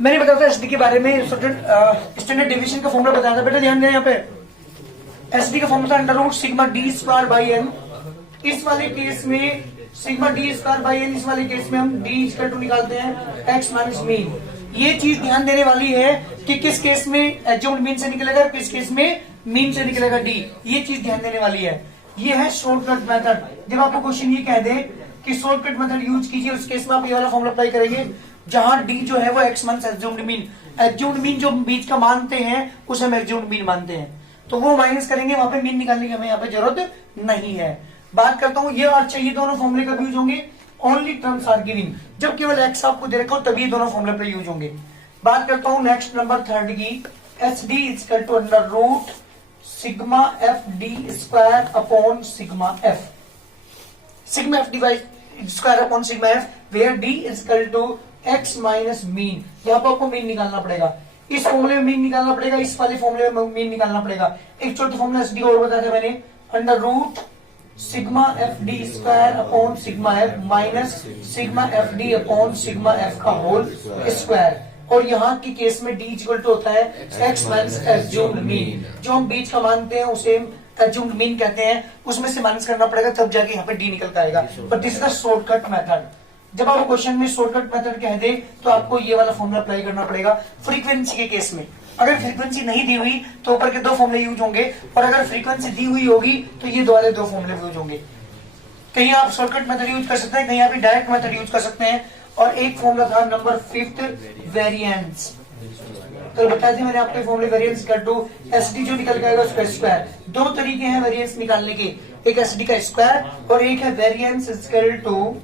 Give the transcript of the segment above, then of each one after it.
मैंने बताया था एसडी के बारे में, स्टैंडर्ड डेविएशन का फॉर्मूला बताया था बेटा, ध्यान दें यहाँ पे। एसडी का formula under root sigma D square by N. इस वाले केस में sigma D square by N, इस वाले केस में हम डी इक्वल टू निकालते हैं एक्स माइनस मीन। ये चीज ध्यान देने वाली है कि किस केस में एडजम्ड मीन से निकलेगा, किस केस में मीन से निकलेगा डी, ये चीज ध्यान देने वाली है। ये है शॉर्टकट मेथड। जब आपको क्वेश्चन ये कह दे कि शॉर्टकट मेथड यूज कीजिए, उस केस में आप ये वाला फॉर्मूला अप्लाई करेंगे जहां डी जो है वो एक्स माइनस एडजम्ड मीन, एडजम्ड मीन जो बीच का मानते हैं उसे हम एडजम्ड मीन मानते हैं, तो वो माइनस करेंगे, वहां पे मीन निकालने की हमें यहाँ पे जरूरत नहीं है। बात करता हूँ ये और चाहिए दोनों फॉर्मूले कब यूज होंगे, ओनली टर्म्स आर गिवन, जब केवल एक्स आपको दे रखा हो तभी दोनों फॉर्मूले पे यूज होंगे। बात करता हूँ नेक्स्ट नंबर थर्ड की, H D equal to under root sigma F D square upon sigma F, sigma F D square upon sigma F, where D equal to X minus mean. यहाँ पर आपको mean निकालना पड़ेगा, इस फॉर्मूले में mean निकालना पड़ेगा, इस वाले फॉर्मूले में मीन निकालना पड़ेगा। एक छोटा फॉर्मूला एस डी और बताया था मैंने, under root sigma F D square upon sigma F minus sigma F D upon sigma F का होल स्क्वायर। और यहाँ की केस में डी इक्वल टू होता है एक्स माइनस एज्यूम्ड मीन, जो हम बीच का मानते हैं उसे एज्यूम्ड मीन कहते हैं, उसमें से माइनस करना पड़ेगा तब जाके यहाँ पे डी निकल के आएगा। But this is the shortcut method. जब आप क्वेश्चन में शॉर्टकट मेथड कह दे तो आपको ये वाला फॉर्मूला अप्लाई करना पड़ेगा। फ्रीक्वेंसी के केस में अगर फ्रीक्वेंसी नहीं दी हुई तो ऊपर के दो फॉर्मूले यूज होंगे, और अगर फ्रीक्वेंसी दी हुई होगी तो ये वाले दो फॉर्मूले यूज होंगे। कहीं आप शॉर्टकट मेथड यूज कर सकते हैं, कहीं आप डायरेक्ट मेथड यूज कर सकते हैं। और एक फॉर्मूला था नंबर फिफ्थ, वेरिएंस। तो बता दी मैंने आपको फॉर्मूले वेरिएंस कर दो, एसडी जो निकल जाएगा उसका स्क्वायर। दो तरीके हैं वेरिएंस निकालने के, एक एसडी का स्क्वायर और एक है वेरिएंस इक्वल टू,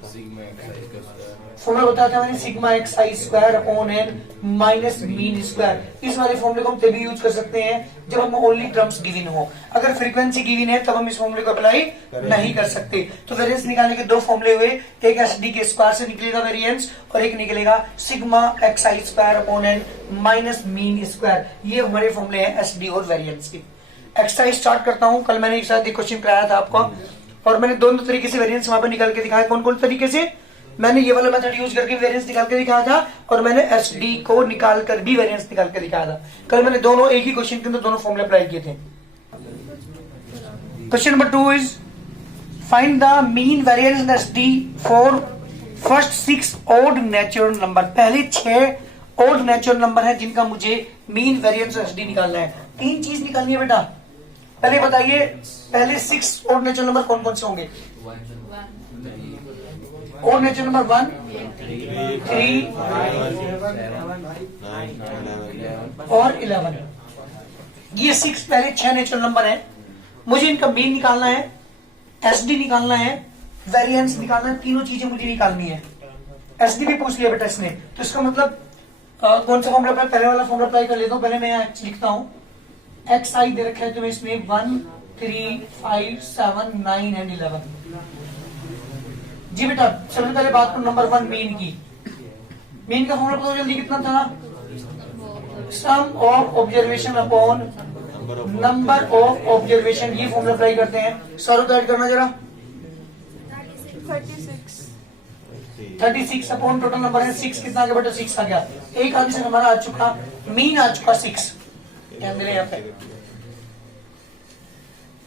फॉर्मूला बताया था मैंने sigma x i square upon N minus mean square. इस वाले फॉर्मूले को हम तभी यूज कर सकते हैं जब हम ओनली टर्म्स गिवन हो। अगर फ्रीक्वेंसी गिवन है तब हम इस फॉर्मूले को अप्लाई नहीं कर सकते। तो वेरिएंस निकालने के दो फॉर्मूले हुए, एक एसडी के स्क्वायर से निकलेगा वेरिएंस और एक निकलेगा sigma x i square upon N minus mean square. ये हमारे फॉर्मूले हैं एसडी और वेरिएंस के। एक्सरसाइज स्टार्ट करता हूं। कल मैंने एक साथ एक क्वेश्चन कराया था आपको और मैंने दोनों तरीके से वेरिएंस वहां पर निकाल के दिखाया। कौन कौन तरीके से? मैंने ये वाला मेथड यूज करके वेरिएंस निकाल के दिखाया था और मैंने एसडी को निकाल कर भी वेरिएंस निकाल के दिखाया था। कल मैंने दोनों एक ही क्वेश्चन के अंदर दोनों फॉर्मूले अप्लाई किए थे। Question number 2 is find the mean variance in SD for first 6 odd natural number. पहले 6 ऑड नेचुरल नंबर है जिनका मुझे मीन वेरिएंस एसडी निकालना है। 3 चीज निकालनी है बेटा। पहले बताइए पहले 6 ऑड नेचुरल नंबर कौन कौन से होंगे? और नेचुरल नंबर 1, 3 और 11। ये 6 पहले 6 नेचुरल नंबर है। मुझे इनका मीन निकालना है, एसडी निकालना है, वेरिएंस निकालना है। तीनों चीजें मुझे निकालनी है। एसडी भी पूछ लिया बेटा इसने, तो इसका मतलब कौन सा फॉर्मूला अप्लाई? पहले वाला फॉर्मूला अप्लाई कर लेता हूं। पहले मैं यहाँ लिखता हूं, एक्स आई दे रखा है तुम्हें इसमें 1, 3, 5, 7, 9 एंड 11। जी बेटा सबसे पहले बात करो नंबर 1 मीन की। मीन का फॉर्मूला बताओ जल्दी, कितना था? Sum of observation upon number of observation. ये फॉर्मूला अप्लाई करते हैं। सॉल्व ऐड करना जरा। 36 अपॉन टोटल नंबर है 6, कितना आ गया बेटा? 6 आ गया। एक आगे से हमारा आ चुका, मीन आ चुका 6। ध्यान देना यहाँ पे।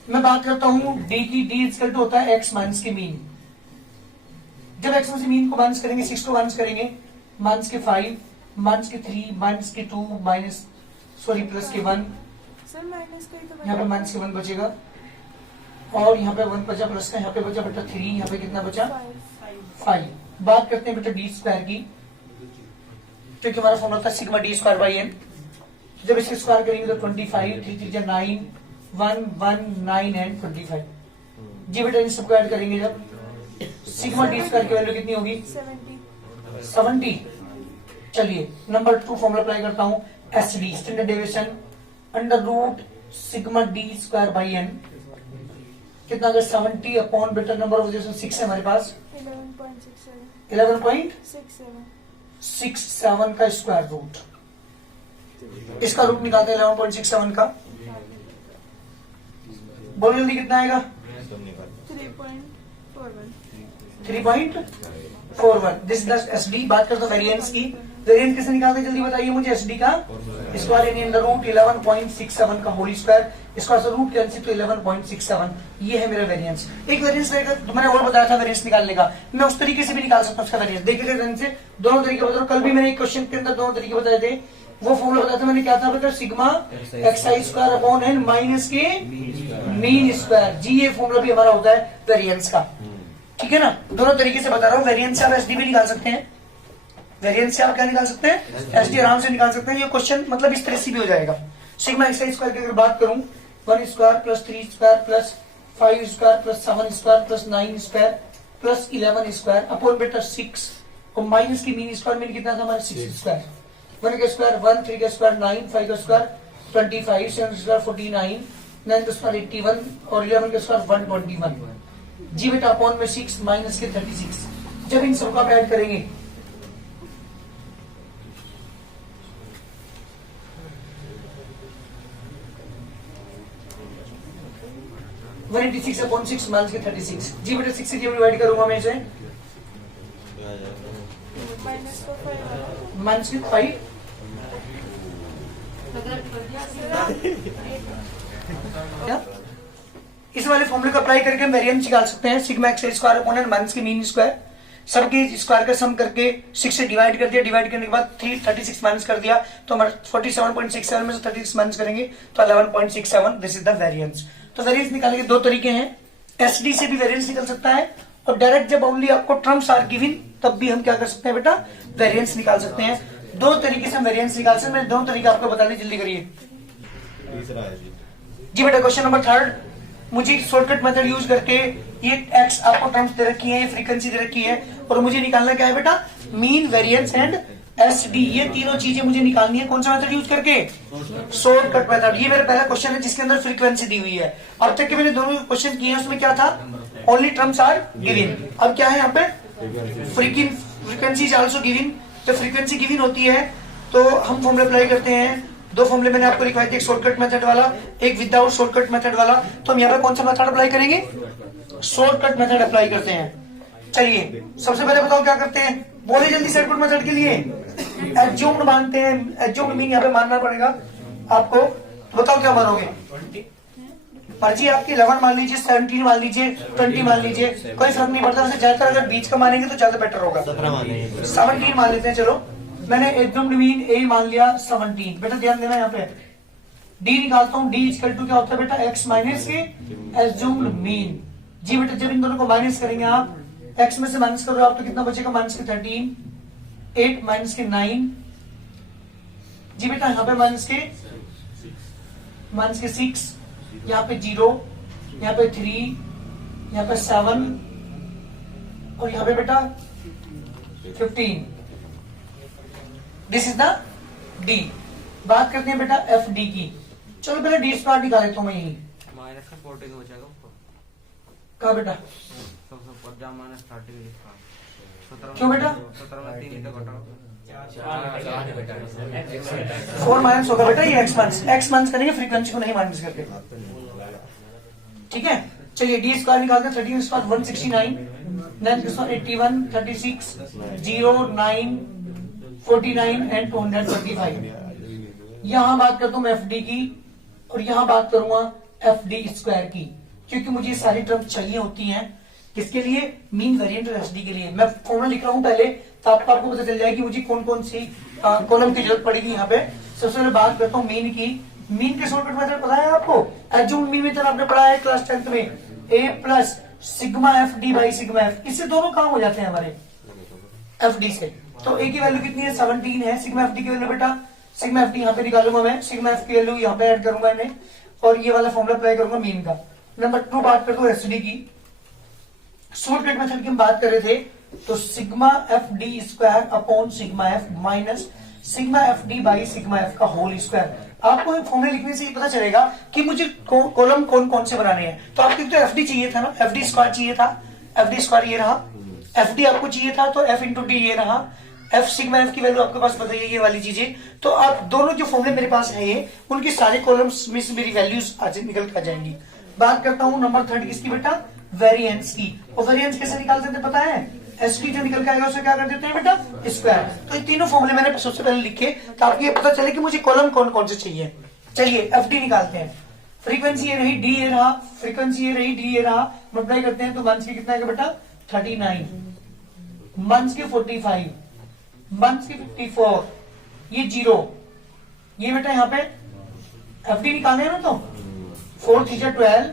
मैं बात करता हूं डी की। डी इक्वल टू होता है एक्स माइनस के मीन। जब एक्स में से मीन को माइनस करेंगे, 6 को माइनस करेंगे, माइनस के 5, माइनस के 3, माइनस के 2, प्लस के 1। यहाँ पे माइनस के 1 बचेगा और यहाँ पे 1 बचा प्लस का, यहाँ पे बचा बेटा 3, यहाँ पे कितना बचा? 5। बात करते हैं बेटा डी स्क्वायर की। तो हमारा फॉर्मूला था sigma D square by N. जब इसके स्क्वायर करेंगे तो 25, 3 3 9, 1 1 9 एंड 25। जी बेटा इन सबको ऐड करेंगे जब सिग्मा डी स्क्वायर की वैल्यू कितनी होगी? 70। चलिए नंबर 2 फॉर्मूला अप्लाई करता हूं, SD standard deviation under root sigma D square by N. कितना अगर 70 अपॉन बेटा नंबर ऑफ ऑब्जर्वेशन 6 है हमारे पास, 11.67 का स्क्वायर रूट। इसका रूट निकालते हैं 11.67 का। बोलो जल्दी कितना आएगा? 3.41। This is SD. बात करते हैं वेरिएंस की। वेरिएंस कैसे निकालते हैं जल्दी बताइए मुझे। एसडी का स्क्वायर यानी अंडर रूट 11.67 का होल स्क्वायर, इसका रूट कैंसिल तो 11.67, ये है मेरा वेरिएंस। एक वेरिएंस रहेगा, मैंने और बताया था वेरिएंस निकालने का, मैं उस तरीके से भी निकाल सकता हूँ उसका वेरिएंस। देखिए ध्यान से, दोनों तरीके बता रहा हूं। कल भी मैंने एक क्वेश्चन के अंदर दोनों तरीके बताए थे, वो फॉर्मूला बताया था मैंने, क्या था बेटा, sigma X I square upon N minus के मीन स्क्वायर। जी ये फॉर्मूला भी हमारा होता है वेरिएंस का, ठीक है ना। दोनों तरीके से बता रहा हूँ। वेरिएंस से आप एसडी भी निकाल सकते हैं, वेरिएंस से आप क्या निकाल सकते हैं, एसडी आराम से निकाल सकते हैं। ये क्वेश्चन मतलब इस तरह से भी हो जाएगा। सिग्मा एक्सआई स्क्वायर की अगर बात करूं, 1 square plus 3 square plus 5 square plus 7 square plus 9 square plus 11 square upon बेटा 6 और माइनस की मीन स्क्वायर, मीन कितना था हमारा 6 स्क्वायर। 1 का स्क्वायर 1, 3 का स्क्वायर 9, 5 का स्क्वायर 25, 7 का स्क्वायर 49, 9 का स्क्वायर 81 और 11 का स्क्वायर 121। जी बेटा अपॉन में 6 माइनस के 36। जब इन सबको आप ऐड करेंगे 186 अपॉन 6 माइनस के 36। जी बेटा 6 से डिवाइड करूंगा मैं इसे, माइनस के 5 इस वाले फॉर्मूले को अप्लाई करके हम वेरिएंस निकाल सकते हैं। Sigma X square upon N minus के मीन स्क्वायर, सबके स्क्वायर का सम करके 6 से डिवाइड कर दिया, डिवाइड करने के बाद 36 माइनस कर दिया तो हमारा 47.67 में से 36 माइनस करेंगे तो 11.67। This is the variance. तो वेरिएंस निकालने के दो तरीके हैं, एसडी से भी वेरिएंस निकल सकता है और डायरेक्ट जब ओनली आपको टर्म्स आर गिवन तब भी हम क्या कर सकते हैं बेटा, वेरिएंस निकाल सकते हैं। दो तरीके से हम वेरिएंस निकाल सकते हैं। मैं दोनों तरीके आपको बता दें, जल्दी करिए। जी बेटा क्वेश्चन नंबर 3, मुझे शॉर्टकट मेथड यूज करके ये एक्स आपको टर्म्स दे रखी है, ये फ्रीक्वेंसी दे रखी है और मुझे निकालना क्या है बेटा, मीन, वेरिएंस एंड एसडी। ये तीनों चीजें मुझे निकालनी है। कौन सा मेथड यूज करके, शॉर्टकट मेथड। ये मेरा पहला क्वेश्चन है जिसके अंदर फ्रीक्वेंसी दी हुई है। अब तक के मैंने दोनों क्वेश्चन किए हैं उसमें क्या था, ओनली टर्म्स आर गिवन। अब क्या है यहाँ पे, फ्रीक्वेंसी इज आल्सो गिवन। तो फ्रीक्वेंसी गिवन होती है तो हम फॉर्मूला अप्लाई करते हैं। दो फॉर्मूले मैंने आपको लिखवाए थे, एक शॉर्टकट मेथड वाला, एक विदाउट शॉर्टकट मेथड वाला। तो हम यहाँ पे कौन सा मेथड अप्लाई करेंगे, शॉर्टकट मेथड अप्लाई करते हैं। चलिए सबसे पहले बताओ क्या करते हैं, बोले जल्दी शॉर्टकट मेथड के लिए एज्यूम्ड मानते हैं। एज्यूम्ड मीन यहाँ पे मानना पड़ेगा आपको। तो बताओ क्या मानोगे, मर्जी आपकी, 11 मान लीजिए, 17 मान लीजिए, 20 मान लीजिए, कोई फर्क नहीं पड़ता। वैसे ज्यादातर अगर बीच का मानेंगे तो ज्यादा बेटर होगा। 17 मान लेते हैं। चलो मैंने एज्यूम्ड मीन ए मान लिया 17। बेटा ध्यान देना, यहाँ पे डी निकालता हूँ। डी इक्वल टू क्या होता है बेटा, एक्स माइनस के एज्यूम्ड मीन। जी बेटा जब इन दोनों को माइनस करेंगे आप, एक्स में से माइनस करो आप तो कितना बचेगा, माइनस के 13, 8 माइनस के 9। जी बेटा यहाँ पे माइनस के 6, यहाँ पे 0, यहाँ पे 3, यहाँ पे 7 और यहाँ पे बेटा 15। This is the D. बात करते हैं बेटा एफ डी की। चलो पहले डी स्क्वायर निकाल लेता हूँ मैं यही। माइनस का 14 हो जाएगा कहा बेटा, माइनस 30 क्यों बेटा, 17 में 3 तो घटाओ 4 माइनस होगा बेटा, ये एक्स माइनस करेंगे, फ्रीक्वेंसी को नहीं माइनस करके। ठीक है चलिए डी स्क्वायर निकालते हैं। 13 स्क्वायर 169, 9 स्क्वायर 81, 36, 0, 9, 49 एंड 225। यहां बात करता हूं मैं एफ डी की और यहां बात करूंगा एफ डी स्क्वायर की, क्योंकि मुझे सारी टर्म्स चाहिए होती हैं। किसके लिए, मीन, वेरिएंट और एसडी के लिए। मैं फॉर्मूला लिख रहा हूं पहले तो आपको पता चल जाएगी मुझे कौन कौन सी कॉलम की जरूरत पड़ेगी। यहाँ पे सबसे पहले बात करता हूँ मीन की। मीन के शॉर्टकट मेथड पता है आपको, एज्यूम्ड मीन मेथड आपने पढ़ा है क्लास 10th में, a plus sigma F d by sigma f. इससे दोनों काम हो जाते हैं हमारे एफ डी से। तो ए की वैल्यू कितनी है, 17 है। सिग्मा एफ डी की वैल्यू बेटा, सिग्मा एफ डी यहाँ पे निकालूंगा मैं, सिग्मा एफ की वैल्यू यहाँ पे ऐड करूंगा इन्हें और ये वाला फॉर्मूला अप्लाई करूंगा मीन का। नंबर 2 बात करता हूँ एसडी की। शॉर्टकट मेथड की हम बात कर रहे थे तो sigma F D square upon sigma F minus sigma F d by sigma F का होल स्क्वायर। आपको फॉर्मूला लिखने से ये पता चलेगा कि मुझे कॉलम कौन कौन से बनाने हैं। तो आपको तो एफ डी चाहिए था ना, एफ डी स्क्वायर चाहिए था, एफ डी स्क्वायर ये रहा। एफ डी आपको चाहिए था तो एफ इंटू डी ये रहा। एफ सिग्मा एफ की वैल्यू आपके पास बताइए ये वाली चीजें। तो आप दोनों जो फॉर्मूले मेरे पास है ये, उनके सारे कॉलम्स में से मेरी वैल्यूज आज निकल कर जाएंगी। बात करता हूं नंबर 3 किसकी बेटा, वेरिएंस की। और वेरिएंस कैसे निकाल सकते पता है, एस डी जो निकल के आएगा उसे क्या कर देते हैं बेटा, स्क्वायर। तो ये तीनों फॉर्मूले मैंने सबसे पहले लिखे ताकि ये पता चले कि मुझे कॉलम कौन कौन से चाहिए। चलिए एफ डी निकालते हैं। फ्रीक्वेंसी ये रही, डी ये रहा, फ्रीक्वेंसी ये रही, डी ये रहा, मल्टीप्लाई करते हैं तो मंथ्स की कितना आएगा बेटा 39, मंथ्स के 45, मंथ्स के 54, ये 0, ये बेटा यहाँ पे एफ डी निकालने हैं ना, तो 4 3 12,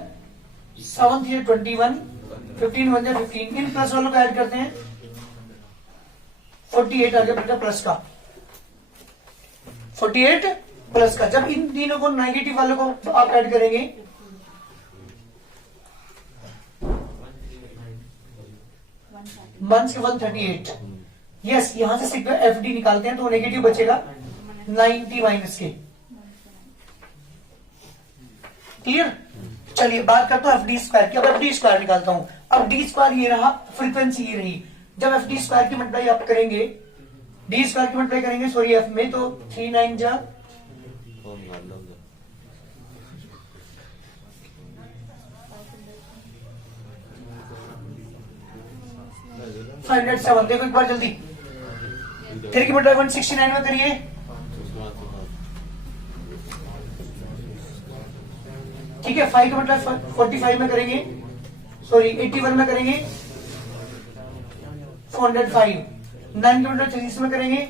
7 3 21, 15 1 15, इन प्लस वालों को ऐड करते हैं 48 आ गया बेटा प्लस का, 48 प्लस का। जब इन तीनों को नेगेटिव वालों को आप ऐड करेंगे मंथ्स के 138, यस यहां से सिग्मा एफ डी निकालते हैं तो नेगेटिव बचेगा 90 माइनस के। क्लियर? चलिए बात करता हूं एफ डी स्क्वायर की। अब एफ डी स्क्वायर निकालता हूं। अब डी स्क्वायर ये रहा, फ्रीक्वेंसी ये रही। जब एफ डी स्क्वायर की मल्टीप्लाई आप करेंगे, डी स्क्वायर की मल्टीप्लाई करेंगे सॉरी एफ में, तो 3 9 जा 507। देखो एक बार जल्दी, 3 की मल्टीप्लाई 169 में करिए, ठीक है। 5 का मतलब 45 में करेंगे, सॉरी 81 में करेंगे, 405। 9 का मतलब 30 में करेंगे,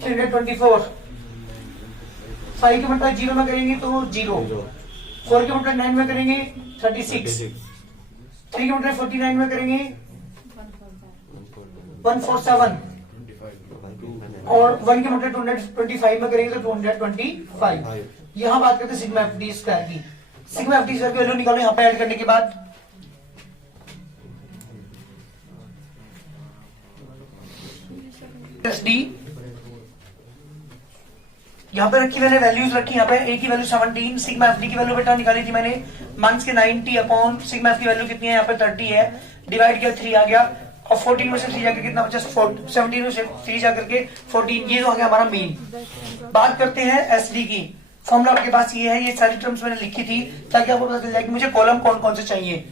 324। 5 का मतलब 0 में करेंगे तो 0। 4 का मतलब 9 में करेंगे 36। 3 का मतलब 49 में करेंगे 147, और 1 के मतलब 225 में करेंगे तो 225। यहां बात करते हैं सिग्मा एफ डी स्क्वायर की। सिग्मा एफ डी स्क्वायर की वैल्यू निकालो यहां पे ऐड करने के बाद। एस डी यहां पे रखी, मैंने वैल्यूज रखी यहाँ पे। ए की वैल्यू 17, सिग्मा एफ डी की वैल्यू बेटा निकाली थी मैंने मंथ्स के 90 अपॉन सिग्मा एफ की वैल्यू कितनी है यहाँ पे 30 है, डिवाइड किया 3 आ गया, और 14 में से 3 जाकर कितना बचा 17 में से 3 जाकर के 14, ये तो आ गया हमारा मीन। बात करते हैं एस डी की। फॉर्मूला आपके पास ये है, ये सारी टर्म्स मैंने लिखी थी ताकि आपको पता चल जाए कि मुझे कॉलम कौन कौन से चाहिए।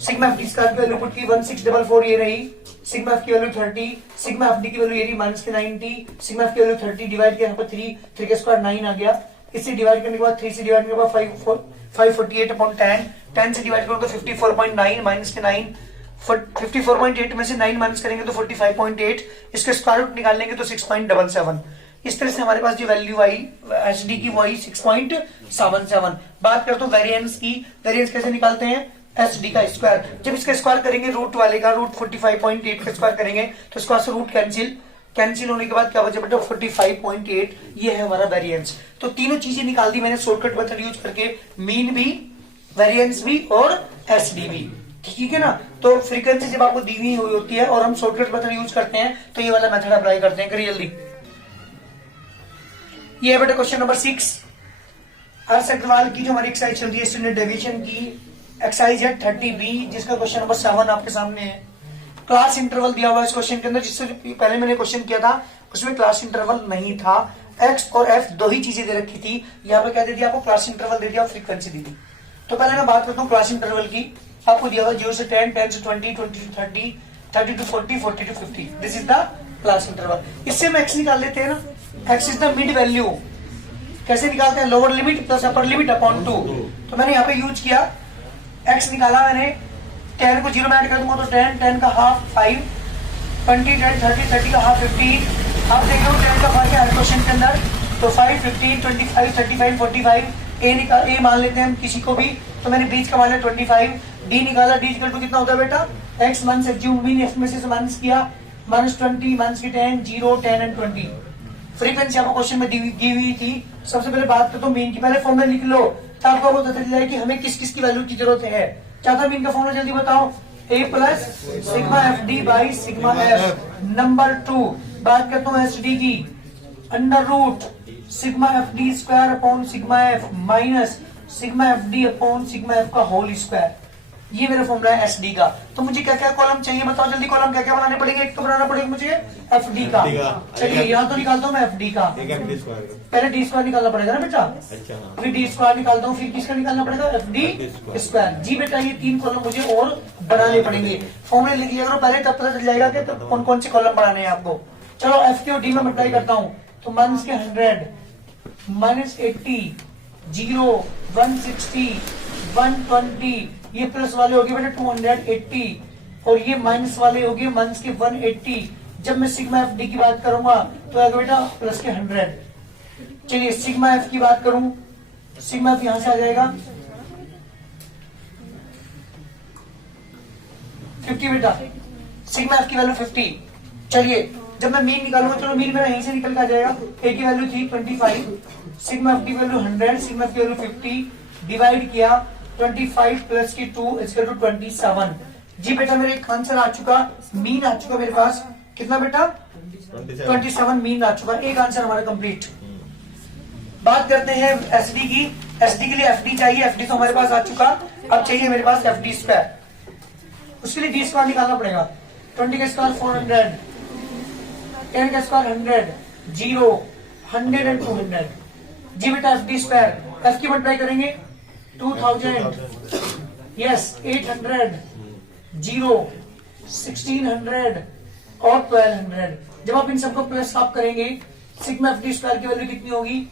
सिग्मा एफ डी स्क्वायर की वैल्यू पुट की 1644 ये रही, सिग्मा एफ की वैल्यू 30, सिग्मा एफ डी की वैल्यू ये रही माइनस के 90, सिग्मा एफ की वैल्यू 30, डिवाइड किया यहाँ पर 3 के स्क्वायर 9 आ गया। इससे डिवाइड करने के बाद 3 से डिवाइड करने के बाद 548 अपॉन 10 से डिवाइड करो तो 54.9 माइनस के 9, 54.8 में से 9 माइनस करेंगे तो 45.8, इसके स्क्वायर रूट निकालेंगे तो 6.77। इस तरह से हमारे पास जो वैल्यू आई एच डी की वो आई 6.77। बात करते हैं वेरिएंस की। वेरिएंस कैसे निकालते हैं, एच डी का स्क्वायर। जब इसका स्क्वायर करेंगे रूट वाले का, रूट 45.8 का स्क्वायर करेंगे तो स्क्वायर से रूट कैंसिल होने के बाद क्या बचा बेटा 45.8, ये है हमारा वेरिएंस। तो तीनों चीजें निकाल दी मैंने शॉर्टकट मेथड यूज करके, मीन भी, वेरिएंस भी और एस डी भी, ठीक है ना। तो फ्रीक्वेंसी जब आपको दी हुई होती है और हम शॉर्टकट मेथड यूज करते हैं तो ये वाला मेथड अप्लाई करते हैं। करिए जल्दी। ये है बेटा क्वेश्चन नंबर 6, हर्ष अग्रवाल की जो हमारी एक्सरसाइज चल रही है स्टैंडर्ड डेविएशन की, एक्सरसाइज है 30B, जिसका क्वेश्चन नंबर 7 आपके सामने है। क्लास इंटरवल दिया हुआ है इस क्वेश्चन के अंदर, जिससे पहले मैंने क्वेश्चन किया था उसमें क्लास इंटरवल नहीं था। एक्स और एफ दो ही चीजें दे रखी थी, यहाँ पे क्या दे दिया आपको, क्लास इंटरवल दे दिया, फ्रीक्वेंसी दे दी। तो पहले मैं बात करता हूँ क्लास इंटरवल की। आपको दिया हुआ 0 से 10, 10 से 20, 20 से 30, 30 to 40, 40 to 50, this is the class interval. इससे हम एक्स निकाल लेते हैं ना, x is the mid value. कैसे निकालते हैं, lower limit plus upper limit upon 2। तो मैंने यहाँ पे यूज किया, एक्स निकाला मैंने, 10 को 0 में ऐड कर दूंगा तो 10, 10 का हाफ 5, 20, 10, 30, 30 का हाफ 15। आप देख लो 10 का फर्क है हर क्वेश्चन के अंदर, तो 5, 15, 25, 35, 45। ए मान लेते हैं हम किसी को भी, तो मैंने बीच का मान लिया 25। डी निकाला, डी इक्वल टू कितना होता है बेटा, एक्स मान से एज्यूम मीन एफ में से माइनस किया, -20, माइनस की 10, 0, 10 एंड 20। फ्रीक्वेंसी आपको क्वेश्चन में दी हुई थी। सबसे पहले बात करते हो मीन की, पहले फॉर्मूला लिख लो तो आपको पता चल जाए कि हमें किस किस की वैल्यू की जरूरत है। क्या था मीन का फॉर्मूला, जल्दी बताओ, a plus sigma F d by sigma f. Number 2 बात करता हूँ एच डी की, under root sigma F D square upon sigma F minus sigma F D upon sigma F का होल स्क्वायर। ये मेरा फॉर्मूला है एसडी का। तो मुझे क्या क्या कॉलम चाहिए बताओ जल्दी, कॉलम क्या क्या बनाने पड़ेंगे? एक तो बनाना पड़ेगा मुझे एफडी का। चलिए यहाँ तो निकालता हूँ मैं एफडी का। पहले डी स्क्वायर निकालना पड़ेगा ना बेटा, फिर डी स्क्वायर निकालता हूँ, फिर किसका निकालना पड़ेगा? FD square. जी बेटा ये 3 कॉलम मुझे और बनाने पड़ेंगे। फॉर्मूले लिख लिया करो पहले, तब पता चल जाएगा कि तो कौन कौन से कॉलम बनाने हैं आपको। चलो एफ के और डी में मल्टीप्लाई करता हूँ, तो माइनस के 100 माइनस 80 0 160 120, ये प्लस वाले हो गए बेटा 280 और ये माइनस वाले हो गए माइनस के 180। जब मैं सिग्मा एफ डी की बात करूंगा तो आएगा बेटा प्लस के 100। चलिए सिग्मा एफ की बात करूं, सिग्मा एफ यहां से आ जाएगा 50 बेटा, सिग्मा एफ की वैल्यू 50। चलिए जब मैं मीन निकालूंगा, चलो मीन मेरा यहीं से निकल के आ जाएगा। ए की वैल्यू थी 25, सिग्मा एफ की वैल्यू 100, सिग्मा एफ की वैल्यू 50, डिवाइड किया 25 प्लस की 2 इक्वल टू 27। जी बेटा मेरे एक आंसर आ चुका, मीन आ चुका मेरे पास। कितना बेटा? 27 मीन आ चुका। एक आंसर हमारा कंप्लीट। बात करते हैं एसडी की। एसडी के लिए एफडी चाहिए, एफडी तो हमारे पास आ चुका, अब चाहिए मेरे पास एफडी स्क्वायर। उसके लिए डी स्क्वायर निकालना पड़ेगा। 20 का स्क्वायर 400, 10 का स्क्वायर 100, 0 100 एंड 200। जी बेटा एफडी स्क्वायर, एफ की मल्टीप्लाई करेंगे 2000, यस 800, 0 1600 और 1200। जब आप इन सबको प्लस आप करेंगे, सिग्मा एफ डी स्क्वायर की वैल्यू कितनी होगी?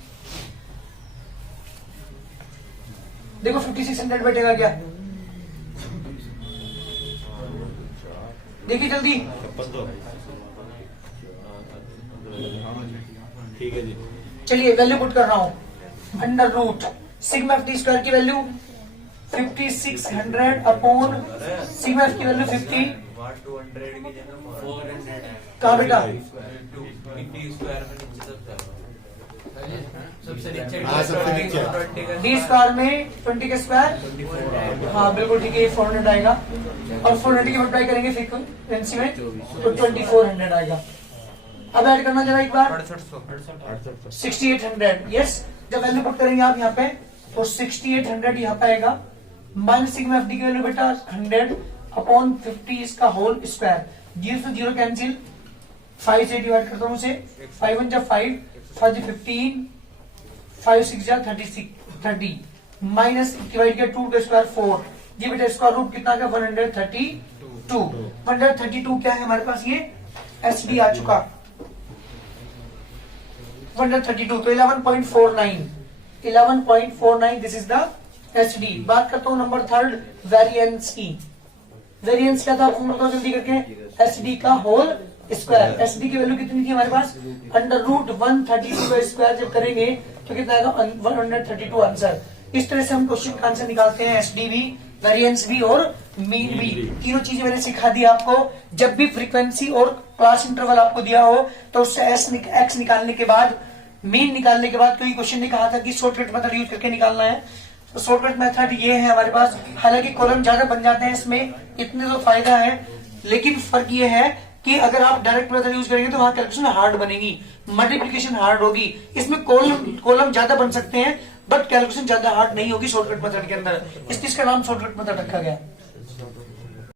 देखो 5600 बैठेगा क्या? देखिए जल्दी। ठीक है जी। चलिए वैल्यू पुट कर रहा हूं, under root sigma F D square की वैल्यू 5600 अपॉन सिग्मा एफ की वैल्यू 50। कहा बेटा? सबसे नीचे हाँ, सबसे नीचे। डी स्क्वायर में 20 का स्क्वायर, हाँ बिल्कुल ठीक है, ये 400 आएगा और 400 की मल्टीप्लाई करेंगे फ्रीक्वेंसी में तो 2400 आएगा। अब ऐड करना जरा एक बार 6800। यस जब वैल्यू पुट करेंगे आप यहाँ पे तो 6800 यहाँ पे आएगा। माइनस सिग्मा एफ डी की वैल्यू बेटा 100 अपॉन 50 इसका होल स्क्वायर। 0 से 0 कैंसिल, 5 से डिवाइड करता हूँ उसे, 5 1 जा 5, 5 जा 15, 5 6 जा 30 माइनस डिवाइड किया 2 का स्क्वायर 4। जी बेटा स्क्वायर रूट कितना का 132। 132 क्या है हमारे पास? ये एस डी आ चुका 132, तो 11.49 this is the H D. बात करता हूं नंबर 3 वेरिएंस की। वेरिएंस क्या था आपको बताओ जल्दी करके? एच डी का होल स्क्वायर। एच डी की वैल्यू कितनी थी हमारे पास? अंडर रूट 132 का स्क्वायर जब करेंगे तो कितना आएगा? 132 आंसर। इस तरह से हम क्वेश्चन का आंसर निकालते हैं, एच डी भी, वेरिएंस भी और मीन भी। तीनों चीजें मैंने सिखा दी आपको। जब भी फ्रीक्वेंसी और क्लास इंटरवल आपको दिया हो तो उससे एक्स निकालने के बाद, मीन निकालने के बाद, क्योंकि क्वेश्चन ने कहा था कि शॉर्टकट मेथड यूज करके निकालना है, तो शॉर्टकट मेथड ये है हमारे पास। हालांकि कॉलम ज्यादा बन जाते हैं इसमें, इतने तो फायदा है, लेकिन फर्क ये है कि अगर आप डायरेक्ट मेथड यूज करेंगे तो वहां कैलकुलेशन हार्ड बनेगी, मल्टीप्लिकेशन हार्ड होगी। इसमें कॉलम ज्यादा बन सकते हैं बट कैलकुलेशन ज्यादा हार्ड नहीं होगी शॉर्टकट मेथड के अंदर, इसलिए इसका नाम शॉर्टकट मेथड रखा गया।